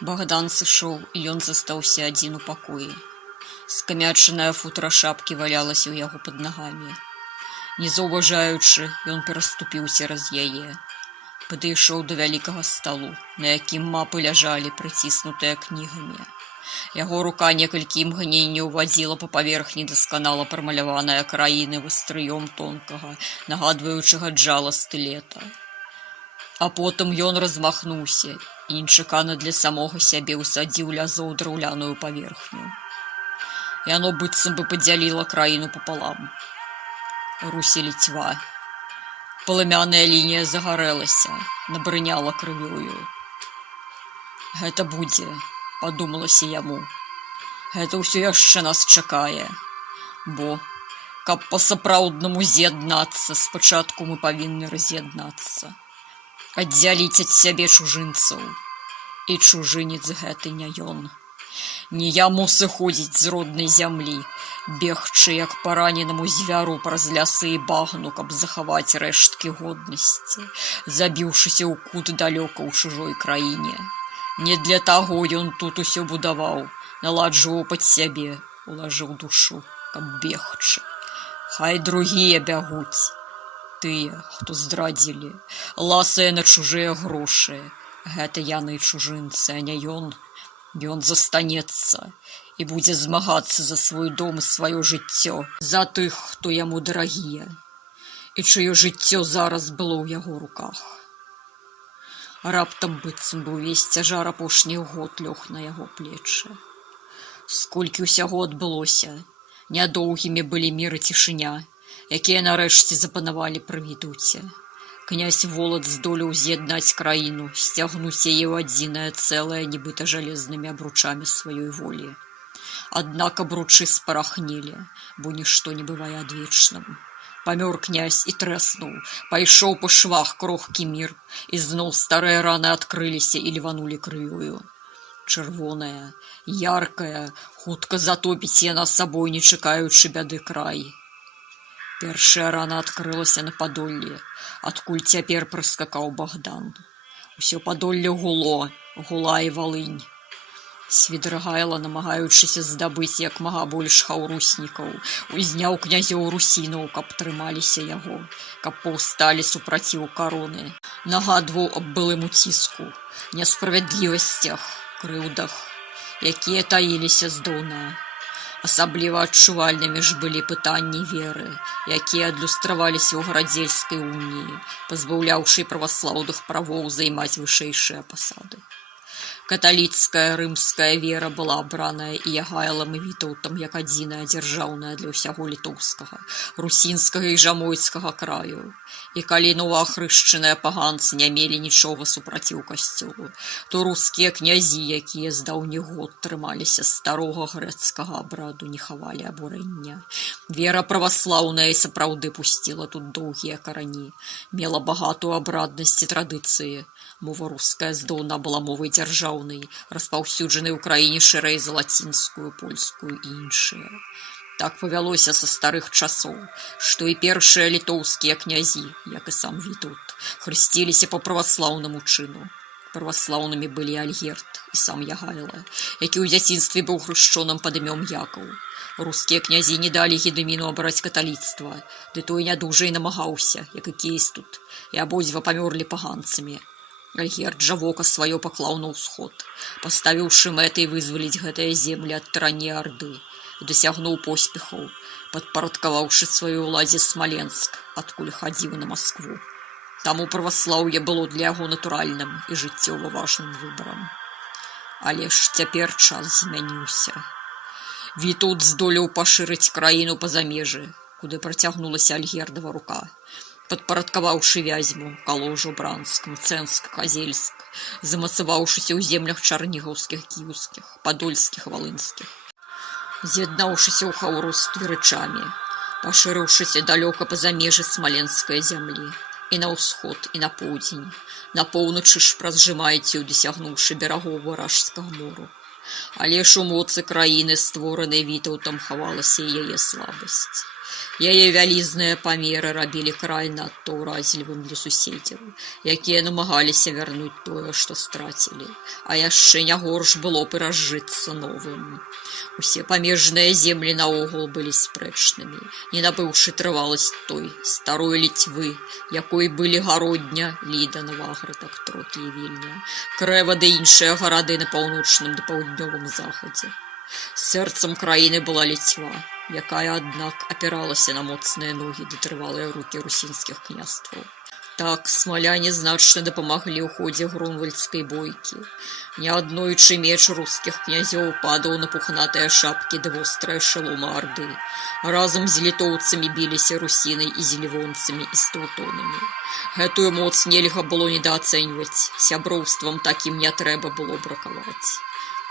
Богдан сышоў, і ён застаўся адзін у пакоі. Скамячанае футра шапкі валялася ў яго пад нагамі. Не заўважаючы, ён пераступіў цераз яе. Падышоў да вялікага сталу, на якім мапы ляжалі, прыціснутыя кнігамі. Яго рука некалькі імгненняў вадзіла па паверхні дасканала прамаляваныя краіны вастрыём тонкага, нагадваючага джала стылета. А потым ён размахнуўся і нечакана для самога сябе ўсадзіў лязо ў драўляную паверхню. Яно быццам бы падзяліла краіну папалам. Русь і Ліцьва. Палымяная лінія загарэлася, набрыняла крывёю. Гэта будзе, падумалася яму. Гэта ўсё яшчэ нас чакае. Бо, каб па-сапраўднаму з'яднацца, спачатку мы павінны раз'яднацца. Аддзяліць ад сябе чужынцаў. І чужынец гэты не ён. Не яму сыходзіць з роднай зямлі, бегчы, як параненаму звяру праз лясы і багну, каб захаваць рэшткі годнасці, забіўшыся ў кут далёка ў чужой краіне. Не для таго ён тут усё будаваў, наладжваў пад сябе, улажыў душу, каб бегчы. Хай другія бягуць. Тыя, хто здрадзілі, ласыя на чужыя грошы. Гэта яны чужынцы, а не ён. Ён застанецца і будзе змагацца за свой дом і сваё жыццё, за тых, хто яму дарагія, і чыё жыццё зараз было ў яго руках. Раптам быццам бы ўвесь цяжар апошніх год лёг на яго плечы. Сколькі ўсяго адбылося, нядоўгімі былі мір і цішыня, якія нарэшце запанавалі пры Вітаўце. Князь Волад здолеў з'яднаць краіну, сцягнуць яе ў адзінае цэлае, нібыта жалезнымі абручамі сваёй волі. Аднак абручы спарахнелі, бо нішто не бывае адвечным. Памёр князь і трэснуў, пайшоў па швах крохкі мір, і зноў старыя раны адкрыліся і льванулі крывёю. Чырвоная, яркая, хутка затопіць яна сабой, не чакаючы бяды край. Першая рана адкрылася на Падоллі, адкуль цяпер прыскакаў Богдан. Усё Падолле гуло, гула і Валынь. Свідргайла, намагаючыся здабыць як мага больш хаўруснікаў, узняў князёў русінаў, каб трымаліся яго, каб паўсталі супраціў кароны. Нагадваў аб былым уціску, несправядлівасцях, крыўдах, якія таіліся здаўна. Асабліва адчувальнымі ж былі пытанні веры, якія адлюстраваліся ў гарадзельскай уніі, пазбаўляўшы праваслаўных правоў займаць вышэйшыя пасады. Каталіцкая рымская вера была абраная і Ягайлам і Вітаўтам як адзіная дзяржаўная для ўсяго літоўскага, русінскага і жамойцкага краю. І калі новаахрышчаныя паганцы не мелі нічога супраціў касцёлу, то рускія князі, якія з даўніх год трымаліся старога грэцкага абраду, не хавалі абурэння. Вера праваслаўная і сапраўды пусціла тут доўгія карані, мела багатую абраднасць і традыцыі. Мова руская здаўна была мовай дзяржаўнай, распаўсюджанай у краіне шырэй за лацінскую, польскую і іншыя. Так павялося са старых часоў, што і першыя літоўскія князі, як і сам Вітаўт, хрысціліся па праваслаўнаму чыну. Праваслаўнымі былі Альгерд і сам Ягайла, які ў дзяцінстве быў хрышчоным пад імем Якаў. Рускія князі не далі Гедыміну абраць каталіцтва, ды той нядужа і намагаўся, як і Кейстут, і абодва памёрлі паганцамі. Альгерд жа вока сваё паклаў на ўсход, паставіўшы мэтай вызваліць гэтыя землі ад тыраніі Арды, і дасягнуў поспехаў, падпарадкаваўшы сваёй уладзе Смаленск, адкуль хадзіў на Маскву. Таму праваслаўе было для яго натуральным і жыццёва важным выбарам. Але ж цяпер час змяніўся. Вітаўт здолеў пашырыць краіну па-за межы, куды працягнулася Альгердава рука, падпарадкаваўшы Вязьму, Каложу, Бранск, Мцэнск, Казельск, замацаваўшыся ў землях чарнігаўскіх, кіўскіх, падольскіх, валынскіх. З'яднаўшыся ў хаўрустве рычамі, пашырыўшыся далёка па-за межы смаленскай зямлі, і на ўсход, і на поўдзень, на поўначы ж праз Жымайцію, дасягнуўшы берагоў Варажскага мору. Але ж у моцы краіны, створанай Вітаўтам, хавалася і яе слабасць. Яе вялізныя памеры рабілі край надта ўразлівым для суседзяў, якія намагаліся вярнуць тое, што страцілі, а яшчэ не горш было б і разжыцца новым. Усе памежныя землі наогул былі спрэчнымі, не набыўшы трываласць той старой Ліцьвы, якой былі Гародня, Ліда, Новаград, Трокі і Вільня, Крэва ды іншыя гарады на паўночным ды паўднёвым захадзе. Сэрцам краіны была Ліцьва, якая, аднак, апіралася на моцныя ногі ды трывалыя рукі русінскіх княстваў. Так, смаляне значна дапамаглі ў ходзе грунвальдскай бойкі. Неаднойчы меч рускіх князёў падаў на пухнатыя шапкі ды вострыя шаломы Арды. Разам з літоўцамі біліся русіны і з лівонцамі і з тэўтонамі. Гэтую моц нельга было недаацэньваць, сяброўствам такім не трэба было бракаваць.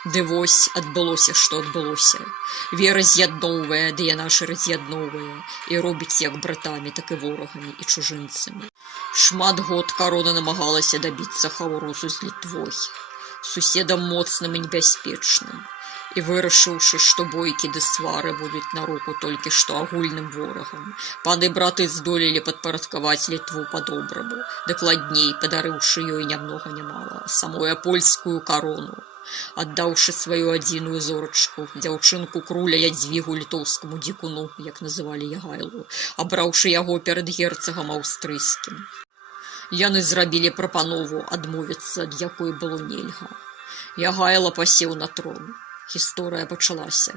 Ды вось адбылося, што адбылося. Вера з'ядноўвае, ды яна ж раз'ядноўвае, і робіць як братамі, так і ворагамі і чужынцамі. Шмат год карона намагалася дабіцца хаўрусу з Літвой, суседам моцным і небяспечным, і вырашыўшы, што бойкі ды свары будуць на руку толькі што агульным ворагам, паны-браты здолелі падпарадкаваць Літву па-добраму, дакладней, падарыўшы ёй нямнога нямала, самую польскую карону, аддаўшы сваю адзіную зорачку, дзяўчынку круля Ядзвігу літоўскаму дзікуну, як называлі Ягайлу, абраўшы яго перад герцагам аўстрыйскім. Яны зрабілі прапанову, адмовіцца ад якой было нельга. Ягайла пасеў на трон. Гісторыя пачалася.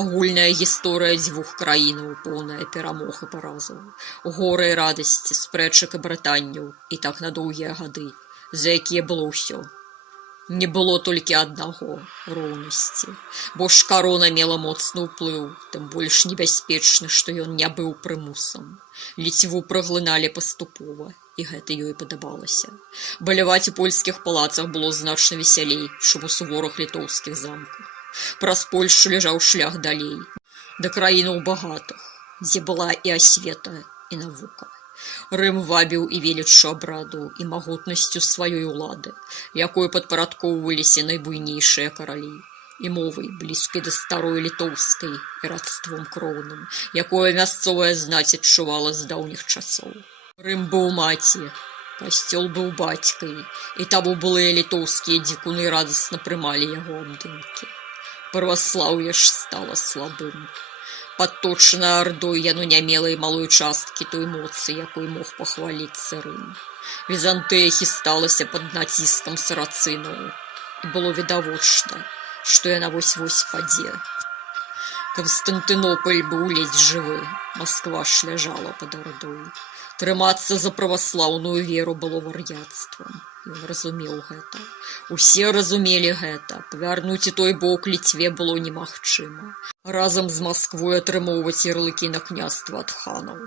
Агульная гісторыя дзвюх краінаў, поўная перамог і паразаў. Горы і радасці, спрэчак і братанняў, і так на доўгія гады, за якія было ўсё. Не было толькі аднаго – роўнасці, бо ж карона мела моцны ўплыў, тым больш небяспечны, што ён не быў прымусам. Ліцьву праглыналі паступова, і гэта ёй падабалася. Баляваць у польскіх палацах было значна весялей, чым у суворых літоўскіх замках. Праз Польшчу ляжаў шлях далей, да краінаў багатых, дзе была і асвета, і навука. Рым вабіў і веліччу абраду, і магутнасцю сваёй улады, якой падпарадкоўваліся найбуйнейшыя каралі, і мовай, блізкай да старой літоўскай, і радством кроўным, якое мясцовая знаць адчувала з даўніх часоў. Рым быў маці, касцёл быў бацькай, і таму былыя літоўскія дзікуны радасна прымалі яго абдымкі. Праваслаўе ж стала слабым. Падточанае ардой, яно не мела і малой часткі той моцы, якой мог пахваліцца Рым. Візантыя хісталася пад націскам сарацынаў, і было відавочна, што яна вось-вось падзе. Канстантынопаль быў ледзь жывы, Масква ж ляжала пад ардой. Трымацца за праваслаўную веру было вар'яцтвам. Ён разумеў гэта. Усе разумелі гэта. Павярнуць і той бок Ліцьве было немагчыма. Разам з Масквой атрымоўваць ярлыкі на княства ад ханаў.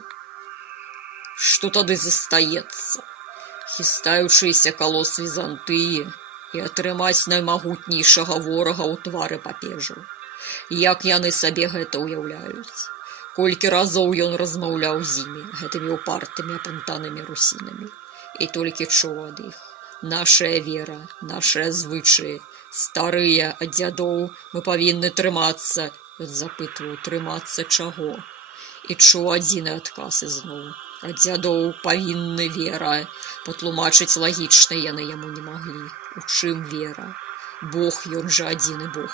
Што тады застаецца? Хістаючыся калос Візантыі і атрымаць наймагутнейшага ворага ў твары папежу. Як яны сабе гэта ўяўляюць? Колькі разоў ён размаўляў з імі, гэтымі упартымі апантанымі русінамі, і толькі чуў ад іх. Нашая вера, нашыя звычаі, старыя, ад дзядоў мы павінны трымацца. Ён запытваў, трымацца чаго? І чуў адзіны адказ ізноў. Ад дзядоў павінны вера. Патлумачыць лагічна яны яму не маглі. У чым вера? Бог, ён жа адзіны Бог.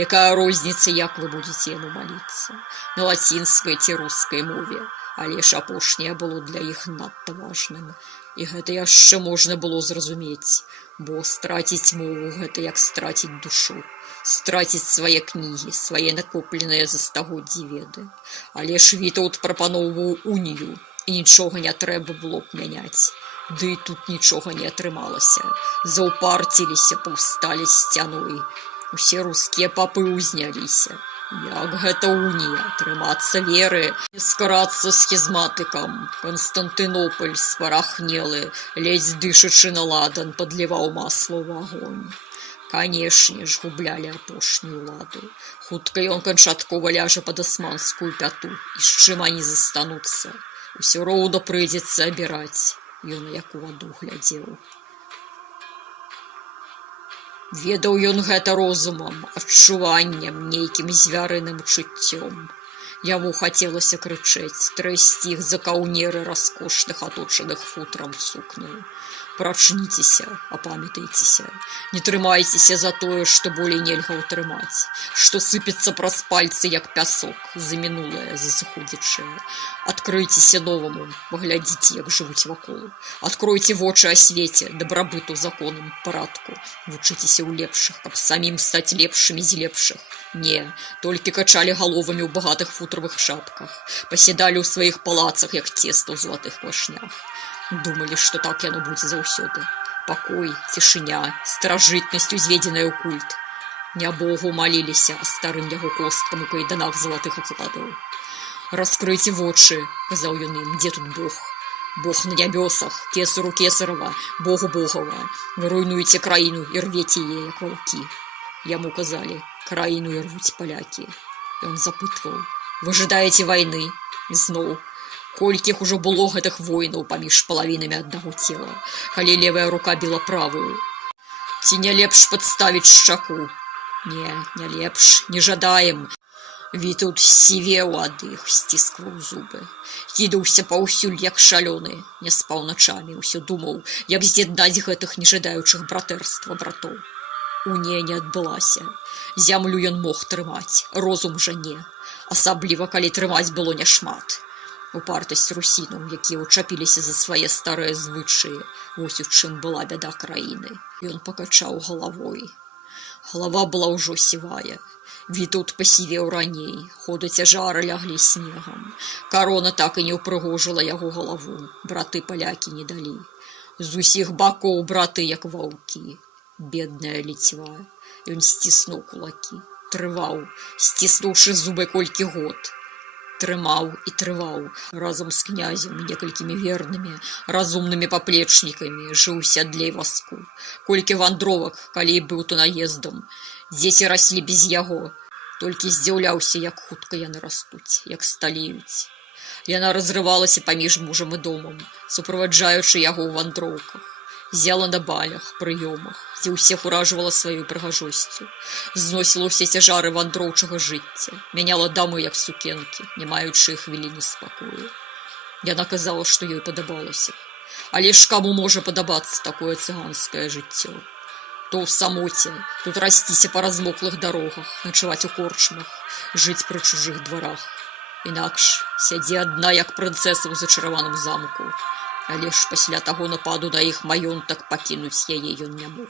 Якая розніца, як вы будзеце яму маліцца? На лацінскай ці рускай мове. Але ж апошняе было для іх надта важным. І гэта яшчэ можна было зразумець, бо страціць мову – гэта як страціць душу, страціць свае кнігі, свае накопленыя за стагоддзі веды. Але ж Вітаўт прапаноўваў унію, і нічога не трэба было б мяняць. Ды тут нічога не атрымалася. Заўпарціліся, паўсталі сцяной. Усе рускія папы ўзняліся. Як гэта унія? Трымацца веры, не скарацца схізматыкам. Канстантынопаль спарахнелы, ледзь дышачы на ладан, падліваў масла ў агонь. Канешне ж, гублялі апошнюю ладу. Хутка ён канчаткова ляжа пад асманскую пяту, і з чым ані застануцца. Усё роўна прыйдзецца абіраць. Ён як у ваду глядзеў. Ведаў ён гэта розумам, адчуваннем, нейкім звярыным чуццём. Яму хацелася крычаць, трэсці іх за каўнеры раскошных, аточаных футрам сукняў. Прачніцеся, апамятайцеся, не трымайцеся за тое, што болей нельга ўтрымаць, што сыпецца праз пальцы, як пясок, за мінулае, за сыходзячае. Адкрыйцеся новаму, паглядзіце, як жывуць вакол. Адкройце вочы о свеце, дабрабыту, законам, парадку. Вучыцеся ў лепшых, каб самім стаць лепшымі з лепшых. Не, толькі качалі галовамі ў багатых футравых шапках, пасядалі ў сваіх палацах, як цеста ў залатых квашнях. Думалі, што так яно будзе заўсёды. Пакой, цішыня, старажытнасць узведзеная ў культ. Не Богу маліліся, а старым яго косткам у кайданах залатых акладаў. «Раскрыйце вочы», – казаў ён ім, – «дзе тут Бог? Бог на нябёсах, кесару кесарава, Богу Богава. Вы руйнуеце краіну і рвеце яе, як ваўкі». Яму казалі, краіну і рвуць палякі. Ён запытваў, «Вы жадаеце вайны?» І зноў, колькі іх ужо было гэтых войнаў паміж палавінамі аднаго цела, калі левая рука біла правую. Ці не лепш падставіць шчаку? Не, не лепш, не жадаем. Вітаўт сівеў ад іх, сціскваў зубы. Кідаўся паўсюль, як шалёны, не спаў начамі, усё думаў, як з'яднаць гэтых нежадаючых братэрства братоў. Унія не адбылася. Зямлю ён мог трымаць, розум жа не. Асабліва, калі трымаць было няшмат. Упартасць русінаў, якія ўчапіліся за свае старыя звычаі, вось у чым была бяда краіны. Ён пакачаў галавой. Галава была ўжо сівая. Вітаўт пасівеў раней, ходы цяжара ляглі снегам. Карона так і не ўпрыгожыла яго галаву, браты палякі не далі. З усіх бакоў браты, як ваўкі. Бедная Ліцьва. Ён сціснуў кулакі, трываў, сціснуўшы зубы колькі год. Трымаў і трываў, разам з князем і некалькімі вернымі, разумнымі паплечнікамі, жыў сядлей васку. Колькі вандровак, калі быў то наездам, дзеці раслі без яго, толькі здзіўляўся, як хутка яны растуць, як сталеюць. Яна разрывалася паміж мужам і домам, суправаджаючы яго ў вандроўках. Зяла на балях, прыёмах, дзе ўсіх уражвала сваёй прыгажосцю, зносіла ўсе цяжары вандроўчага жыцця, мяняла дамы, як сукенкі, не маючы хвіліны спакою. Яна казала, што ёй падабалася. Але ж каму можа падабацца такое цыганскае жыццё? То ў самоце, тут расціся па размоклых дарогах, начаваць у корчмах, жыць пры чужых дварах. Інакш сядзі адна, як прынцэса ў зачараваным замку. Але ж пасля таго нападу на іх маёнтак пакінуць яе ён не мог.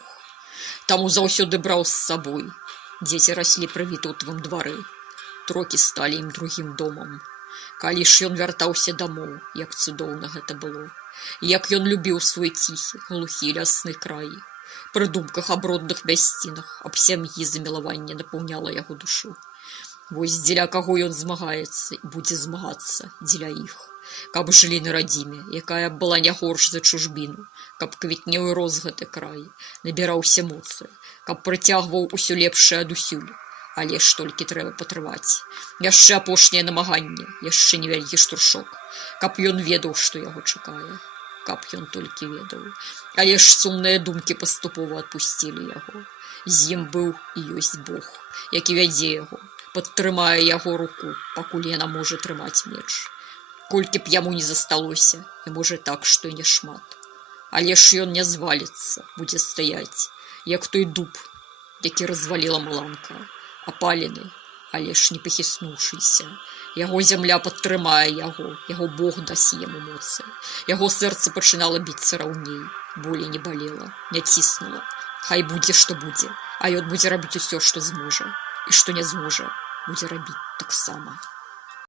Таму заўсёды браў з сабой. Дзеці раслі пры Вітаўтавым двары. Трокі сталі ім другім домам. Калі ж ён вяртаўся дамоў, як цудоўна гэта было. Як ён любіў свой ціхі, глухі лясны край. Пры думках аб родных мясцінах, аб сям'і замілаванне напаўняла яго душу. Вось дзеля каго ён змагаецца і будзе змагацца, дзеля іх. Каб жылі на радзіме, якая была не горш за чужбіну, каб квітнеў і рос гэты край, набіраўся моцы, каб прыцягваў усё лепшае адусюль. Але ж толькі трэба патрываць. Яшчэ апошняе намаганне, яшчэ невялікі штуршок, каб ён ведаў, што яго чакае. Каб ён толькі ведаў. Але ж сумныя думкі паступова адпусцілі яго. З ім быў і ёсць Бог, які вядзе яго, падтрымае яго руку, пакуль яна можа трымаць меч. Колькі б яму не засталося, і можа так, што і няшмат. Але ж ён не зваліцца, будзе стаяць, як той дуб, які разваліла маланка, апалены, але ж не пахіснуўшыся. Яго зямля падтрымае яго Бог дасі яму моцы. Яго сэрца пачынала біцца раўней, болей не балела, не ціснула. Хай будзе, што будзе, а ён будзе рабіць усё, што зможа, і што не зможа, будзе рабіць таксама.